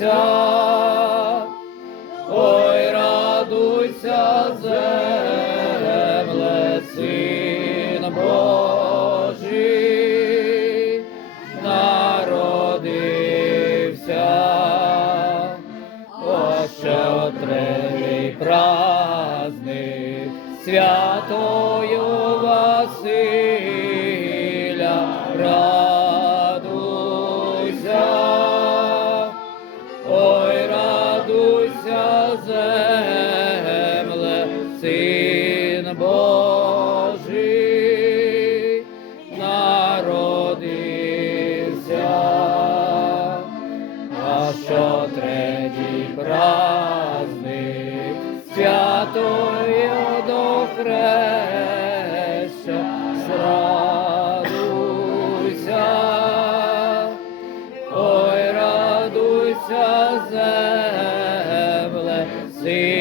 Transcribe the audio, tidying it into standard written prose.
радуйся, ой, радуйся, земле, Син Божий народився. Ось ще третій праздник святою Василя, радуйся, ой, радуйся, земле, Син Божий народився. А що третій праздник святою до хреща, радуйся, ой, радуйся, земле, Син